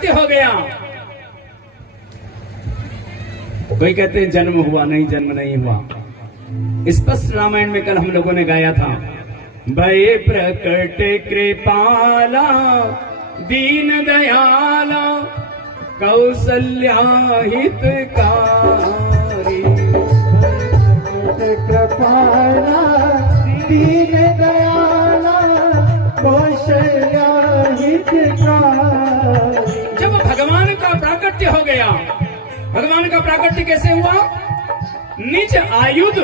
प्राकट्य हो गया। कोई कहते हैं जन्म हुआ, नहीं जन्म नहीं हुआ। स्पष्ट रामायण में कल हम लोगों ने गाया था, भय प्रकट कृपाला दीन दयाला कौसल्या हितकारी। कृपाला दीन दयाला कौशल्या हितकारी। जब भगवान का प्राकट्य हो गया, भगवान का प्राकट्य कैसे हुआ? निज आयुध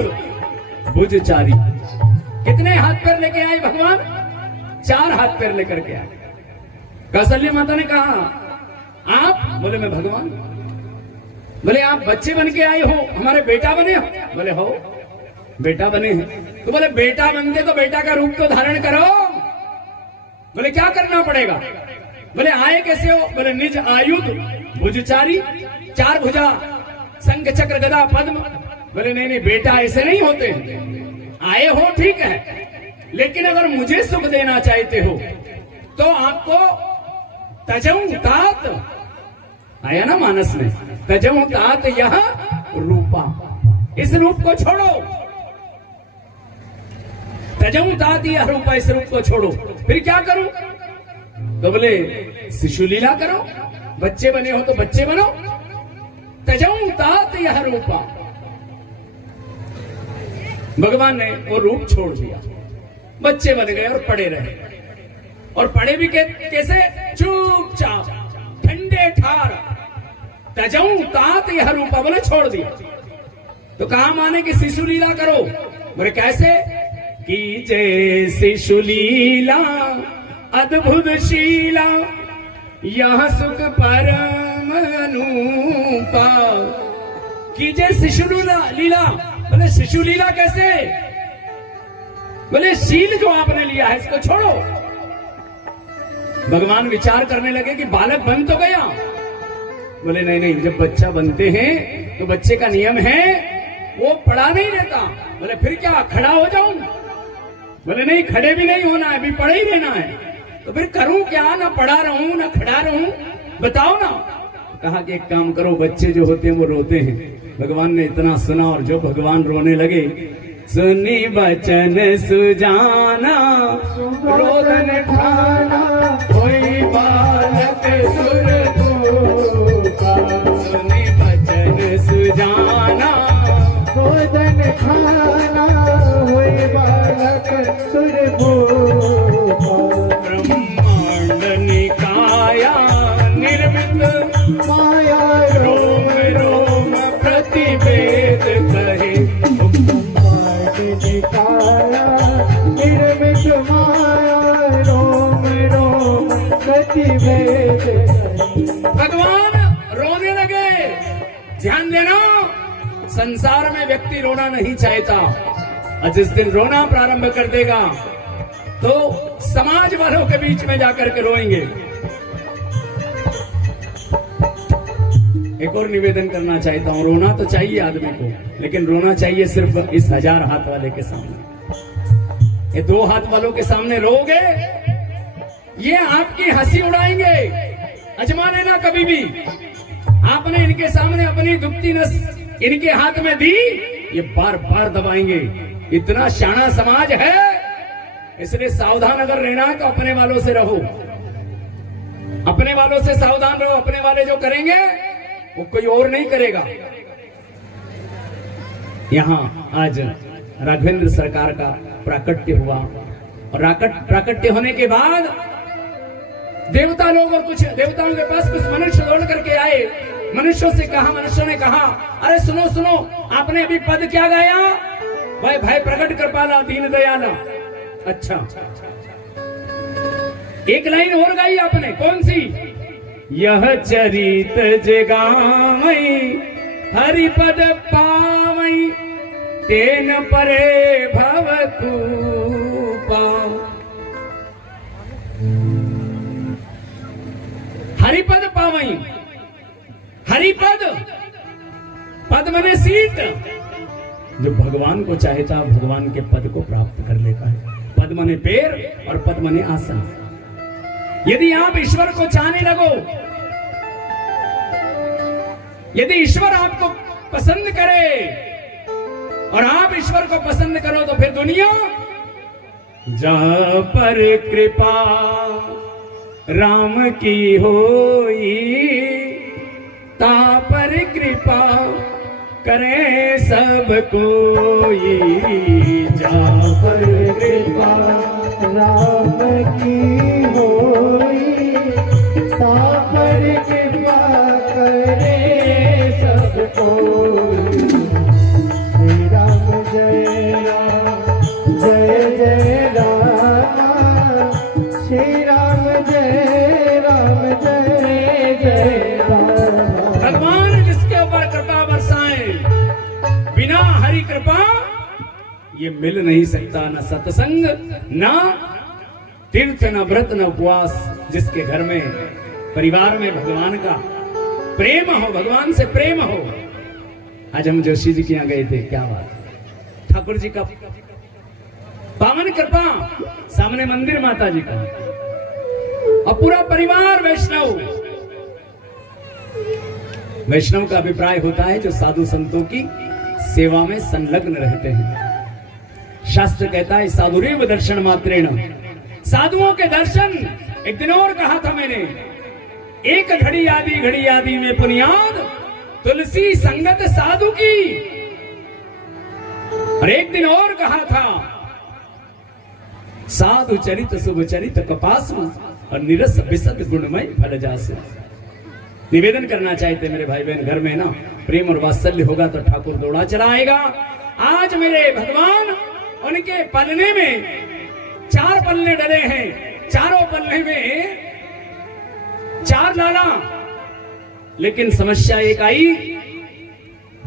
भुजचारी। कितने हाथ पैर लेके आए भगवान? 4 हाथ पैर लेकर के आए। कौशल्या माता ने कहा आप? बोले मैं भगवान। बोले आप बच्चे बन के आए हो, हमारे बेटा बने हो? बोले हो बेटा बने हैं। तो बोले बेटा बनते तो बेटा का रूप तो धारण करो। बोले क्या करना पड़ेगा? बोले आए कैसे हो? बोले निज आयुध भुजचारी, 4 भुजा, शंख चक्र गदा पद्म। बोले नहीं नहीं बेटा ऐसे नहीं होते, आए हो ठीक है, लेकिन अगर मुझे सुख देना चाहते हो तो आपको तजऊ तात, आया ना मानस में, तजऊ तात यह रूपा, इस रूप को छोड़ो। तजऊ तात यह रूपा, इस रूप को छोड़ो। फिर क्या करूं? तो बोले शिशु लीला करो, बच्चे बने हो तो बच्चे बनो। तजऊ तात यह रूपा। भगवान ने वो रूप छोड़ दिया, बच्चे बन गए और पड़े रहे। और पड़े भी कैसे? चुपचाप, ठंडे ठार। तजऊ तात यह रूपा, बोले छोड़ दिया। तो कहा माने कि शिशु लीला करो। बोले कैसे? कि जय शिशु लीला अद्भुत शीला, यह सुख परम अनुपा। कि जय शिशु लीला। बोले शिशु लीला कैसे? बोले शील जो आपने लिया है इसको छोड़ो। भगवान विचार करने लगे कि बालक बन तो गया। बोले नहीं नहीं, जब बच्चा बनते हैं तो बच्चे का नियम है वो पड़ा नहीं रहता। बोले फिर क्या खड़ा हो जाऊं? बोले नहीं, खड़े भी नहीं होना है, अभी पड़े ही रहना है। तो फिर करूं क्या? ना पड़ा रहूं ना खड़ा रहूं, बताओ ना। कहा कि एक काम करो, बच्चे जो होते हैं वो रोते हैं। भगवान ने इतना सुना और जो भगवान रोने लगे, सुनी बचन सुजाना रोदन खाना कोई बालक सुर भूपा। सुनी बचन सुजाना रोदन खाना कोई बालक सुर भूपा। ब्रह्मांड निकाया निर्मित माया रोम रोम प्रतिवेद कहे। निकाया निर्मित माया रोम रोम प्रतिवेद। भगवान रोने लगे। ध्यान देना, संसार में व्यक्ति रोना नहीं चाहता, और जिस दिन रोना प्रारंभ कर देगा तो समाज वालों के बीच में जाकर के रोएंगे। एक और निवेदन करना चाहता हूं, रोना तो चाहिए आदमी को, लेकिन रोना चाहिए सिर्फ इस 1000 हाथ वाले के सामने। ये 2 हाथ वालों के सामने रोगे, ये आपकी हंसी उड़ाएंगे। अजमा लेना कभी भी, आपने इनके सामने अपनी दुखती नस इनके हाथ में दी, ये बार बार दबाएंगे। इतना शाना समाज है, इसलिए सावधान अगर रहना है तो अपने वालों से रहो, अपने वालों से सावधान रहो। अपने वाले जो करेंगे वो कोई और नहीं करेगा। यहाँ आज राघवेंद्र सरकार का प्राकट्य हुआ, और प्राकट्य होने के बाद देवता लोग और कुछ देवताओं के पास कुछ मनुष्य दौड़ करके आए। मनुष्यों से कहा, मनुष्यों ने कहा अरे सुनो सुनो, आपने अभी पद क्या गाया? भाई भाई प्रकट कृपाला दीन दयाला। अच्छा, एक लाइन और गाई आपने, कौन सी? यह चरित जगावई हरिपद पावई तेन परे भव कूपा। हरिपद पावई, हरिपद, पद मने सीट। जो भगवान को चाहता भगवान के पद को प्राप्त कर लेता है। पद मने पैर और पद मने आसन। यदि आप ईश्वर को चाहने लगो यदि ईश्वर आपको पसंद करे और आप ईश्वर को पसंद करो तो फिर दुनिया जा पर कृपा राम की होई ता पर कृपा करे सब कोई। जा पर कृपा राम की होई ता पर कृपा करे सब कोई। श्री राम जय राम जय जय राम। श्री राम जय जय राम। भगवान जिसके ऊपर कृपा बरसाए, बिना हरि कृपा ये मिल नहीं सकता। न सत्संग, न तीर्थ, न व्रत, न उपवास। जिसके घर में, परिवार में भगवान का प्रेम हो, भगवान से प्रेम हो। आज हम जोशी जी के यहाँ गए थे, क्या बात, ठाकुर जी का पावन कृपा, सामने मंदिर माता जी का, और पूरा परिवार वैष्णव। वैष्णव का अभिप्राय होता है जो साधु संतों की सेवा में संलग्न रहते हैं। शास्त्र कहता है साधुरेव दर्शन मात्रेण, साधुओं के दर्शन। एक दिन और कहा था मैंने, एक घड़ी आदि में पुनियाद तुलसी संगत साधु की। और एक दिन और कहा था साधु चरित शुभ चरित कपासु और निरस विशद गुणमय फल जासु। निवेदन करना चाहते मेरे भाई बहन, घर में ना प्रेम और वात्सल्य होगा तो ठाकुर दौड़ा चला आएगा। आज मेरे भगवान, उनके पलने में 4 पल्ले डले हैं, चारों पल्ले में 4 लाला। लेकिन समस्या एक आई,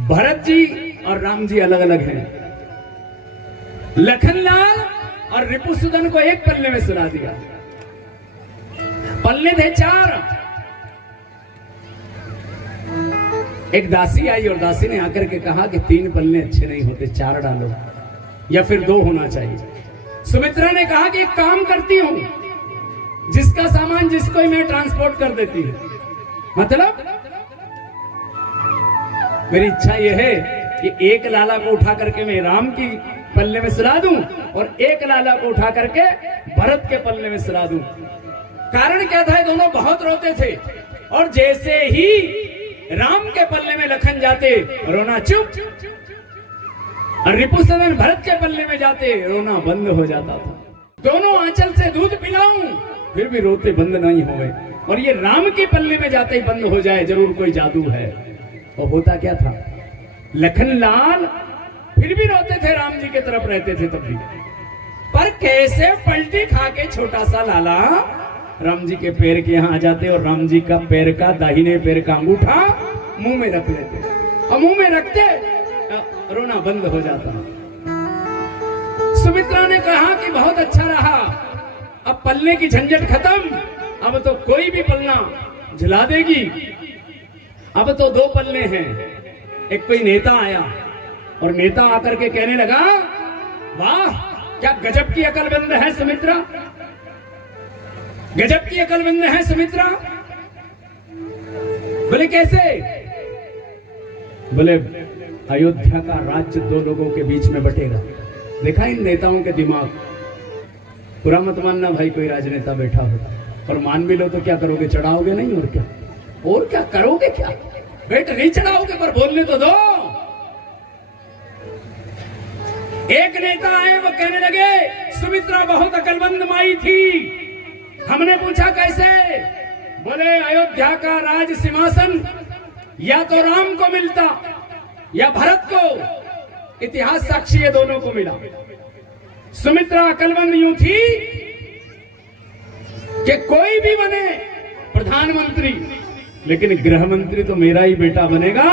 भरत जी और राम जी अलग अलग हैं। लखनलाल और रिपुसुदन को एक पल्ले में सुला दिया। पल्ले थे 4। एक दासी आई और दासी ने आकर के कहा कि 3 पल्ले अच्छे नहीं होते, 4 डालो या फिर 2 होना चाहिए। सुमित्रा ने कहा कि एक काम करती हूं, जिसका सामान जिसको ही मैं ट्रांसपोर्ट कर देती हूं। मतलब मेरी इच्छा यह है कि एक लाला को उठा करके मैं राम की पल्ले में सुला दूं और एक लाला को उठा करके भरत के पल्ले में सुला दूं। कारण क्या था, दोनों बहुत रोते थे और जैसे ही राम के पल्ले में लखन जाते रोना चुप, और रिपुसदन भरत के पल्ले में जाते रोना बंद हो जाता था। दोनों आंचल से दूध पिलाऊं फिर भी रोते बंद नहीं हुए, और ये राम के पल्ले में जाते ही बंद हो जाए, जरूर कोई जादू है। और होता क्या था, लखनलाल फिर भी रोते थे, राम जी की तरफ रहते थे तब भी, पर कैसे पलटी खा के छोटा सा लाला राम जी के पैर के यहाँ आ जाते और राम जी का पैर का दाहिने पैर का अंगूठा मुंह में रख लेते, और मुंह में रखते रोना बंद हो जाता। सुमित्रा ने कहा कि बहुत अच्छा रहा, अब पलने की झंझट खत्म, अब तो कोई भी पलना झुला देगी। अब तो 2 पल्ले हैं। एक कोई नेता आया और नेता आकर के कहने लगा, वाह क्या गजब की अकलमंद है सुमित्रा, गजब की अकलमंद है सुमित्रा। बोले कैसे? बोले अयोध्या का राज्य 2 लोगों के बीच में बटेगा। देखा इन नेताओं के दिमाग, पूरा मत मानना भाई कोई राजनेता बैठा हो, और मान भी लो तो क्या करोगे, चढ़ाओगे नहीं, और क्या करोगे, क्या बेट नहीं चढ़ाओगे, पर बोलने तो दो। एक नेता आए, वो कहने लगे सुमित्रा बहुत अकलमंद माई थी। हमने पूछा कैसे? बोले अयोध्या का राज सिंहासन या तो राम को मिलता या भरत को। इतिहास साक्षी है, दोनों को मिला। सुमित्रा अकलमंद यूं थी कि कोई भी बने प्रधानमंत्री, लेकिन गृह मंत्री तो मेरा ही बेटा बनेगा,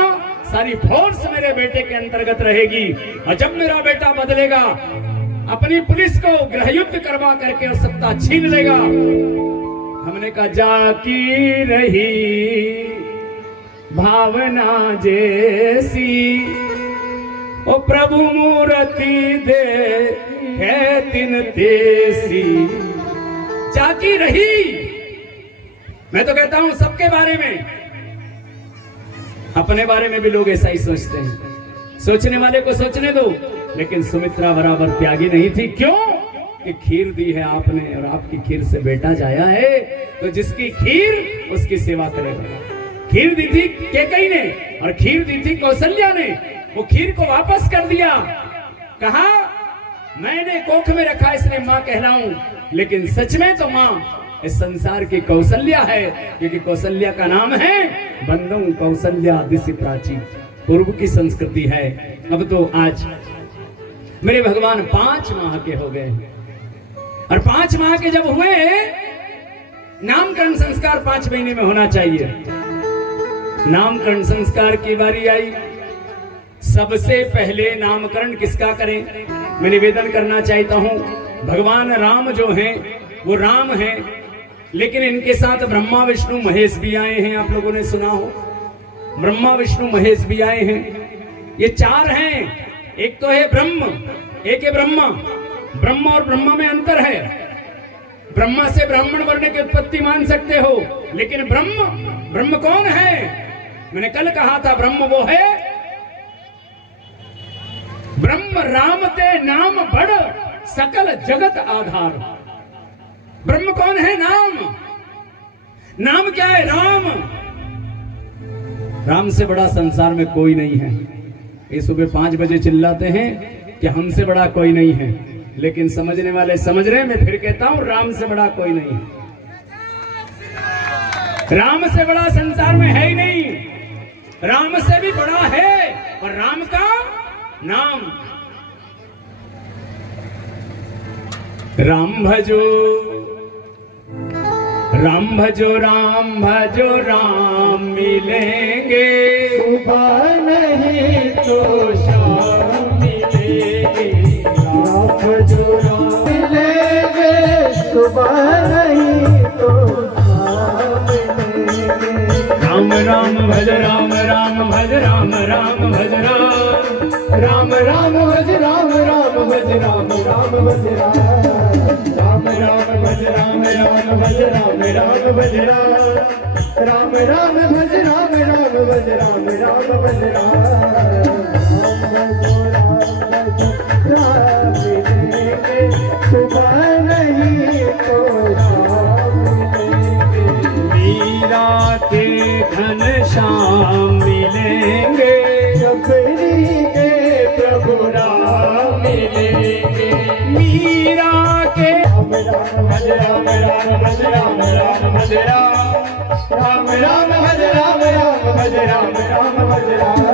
सारी फोर्स मेरे बेटे के अंतर्गत रहेगी, और जब मेरा बेटा बदलेगा अपनी पुलिस को गृह युद्ध करवा करके और सत्ता छीन लेगा। हमने कहा जाकी रही भावना जैसी, ओ प्रभु मूर्ति दे है तिन तेसी। जाकी रही, मैं तो कहता हूं सबके बारे में, अपने बारे में भी लोग ऐसा ही सोचते हैं। सोचने वाले को सोचने दो। लेकिन सुमित्रा बराबर त्यागी नहीं थी। क्यों? कि खीर दी है आपने और आपकी खीर से बेटा जाया है, तो जिसकी खीर उसकी सेवा करेगा। खीर दी थी कैकेयी ने और खीर दी थी कौशल्या ने। वो खीर को वापस कर दिया। कहा मैंने कोख में रखा इसलिए मां कहलाऊं, लेकिन सच में तो मां इस संसार की कौशल्या है, क्योंकि कौशल्या का नाम है बंदों कौशल्या दिशि प्राची। पूर्व की संस्कृति है। अब तो आज मेरे भगवान 5 माह के हो गए और 5 माह के जब हुए, नामकरण संस्कार 5 महीने में होना चाहिए। नामकरण संस्कार की बारी आई। सबसे पहले नामकरण किसका करें? मैं निवेदन करना चाहता हूं, भगवान राम जो हैं वो राम हैं, लेकिन इनके साथ ब्रह्मा विष्णु महेश भी आए हैं। आप लोगों ने सुना हो, ब्रह्मा विष्णु महेश भी आए हैं। ये 4 हैं। एक तो है ब्रह्म, एक है ब्रह्मा। ब्रह्म और ब्रह्मा में अंतर है। ब्रह्मा से ब्राह्मण वर्ण की उत्पत्ति मान सकते हो, लेकिन ब्रह्म कौन है? मैंने कल कहा था, ब्रह्म वो है, ब्रह्म राम ते नाम बड़ सकल जगत आधार। ब्रह्म कौन है? नाम क्या है? राम। राम से बड़ा संसार में कोई नहीं है। ये सुबह 5 बजे चिल्लाते हैं कि हमसे बड़ा कोई नहीं है, लेकिन समझने वाले समझ रहे हैं। मैं फिर कहता हूं, राम से बड़ा कोई नहीं है। राम से बड़ा संसार में है ही नहीं। राम से भी बड़ा है, और राम का नाम। राम भजो राम भजो राम भजो राम मिलेंगे, सुबह नहीं तो शाम मिलेंगे। राम भजो राम मिलेंगे, सुबह नहीं तो शाम मिलेंगे। राम राम भज राम राम भज राम राम भज राम राम भज राम राम भज राम राम भज राम राम भज राम राम भज राम राम भज राम राम भज राम राम भज राम राम भज राम मिलेंगे, सुबह नहीं तो शाम मिलेंगे। मीरा के घन श्याम मिलेंगे, सबरी के प्रभु राम मिलेंगे। मीरा के भज राम राम भज राम राम भज राम राम राम भज राम राम भज राम राम भज राम